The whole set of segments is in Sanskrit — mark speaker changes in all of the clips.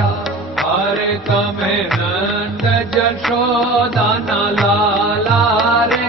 Speaker 1: अरे तमे नन्द यशो दाना रे।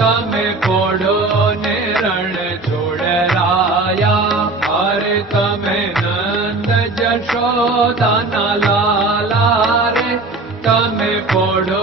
Speaker 1: तमे पोढो ने रणया अरे तमे नन्द यशो दाना रे। तमे पोढो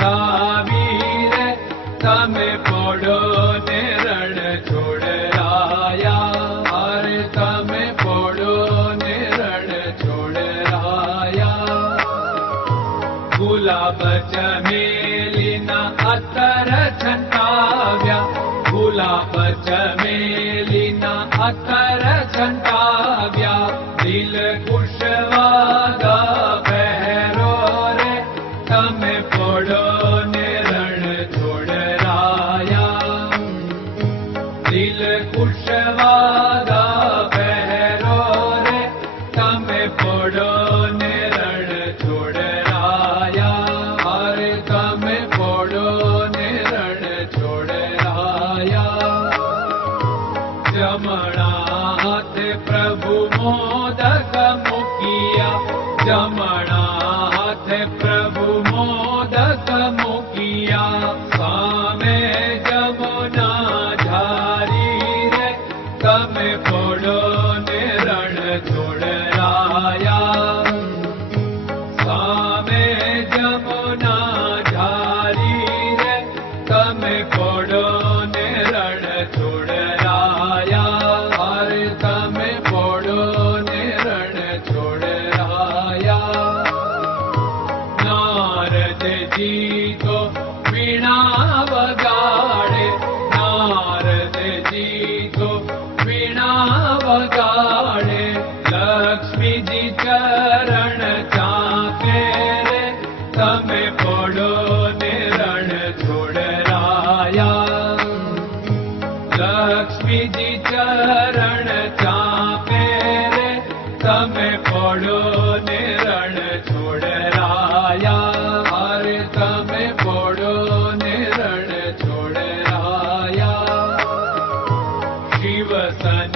Speaker 1: गुलाब चमेलिना अतर छन्ताव्या गुलाब चमेलिना जलिना छन्ताव्या दिल जलिना अर रे तमे पड़ो किया जमुना झारी रे कब ने रण छोड़ाया सामे जमुना झारी रे कब पड़ो लक्ष्मी चरणो निर छोडरायारे तमे पढो निर छोडराया शिवसन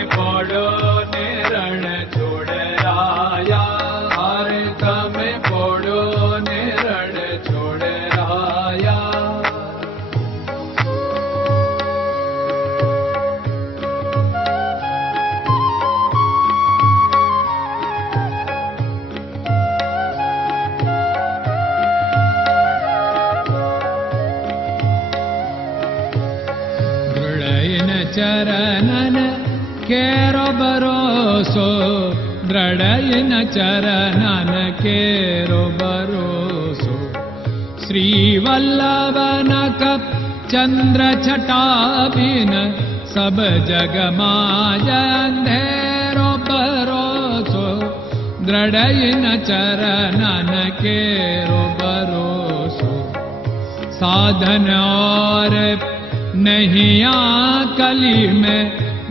Speaker 1: embora. दृढय न चरन केरो भरोसो श्रीवल्लभ चन्द्रटाबिन सब जगमाजेरो भरोसो दृढय न चरन केरो भरोसो साधन और नही मे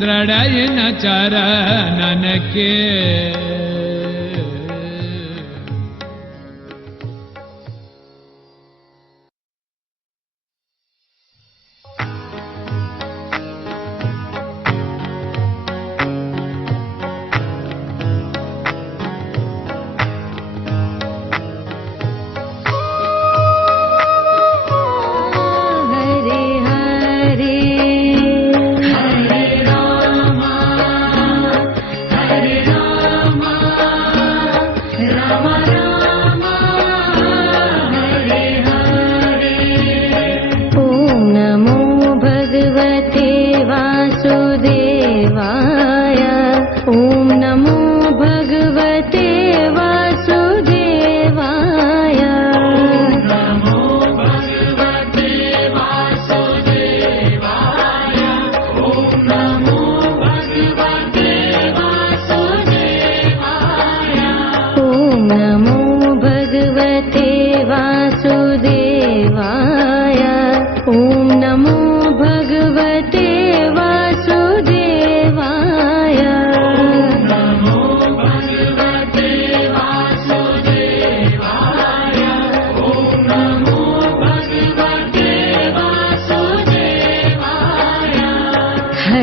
Speaker 1: दृढयिन चरणन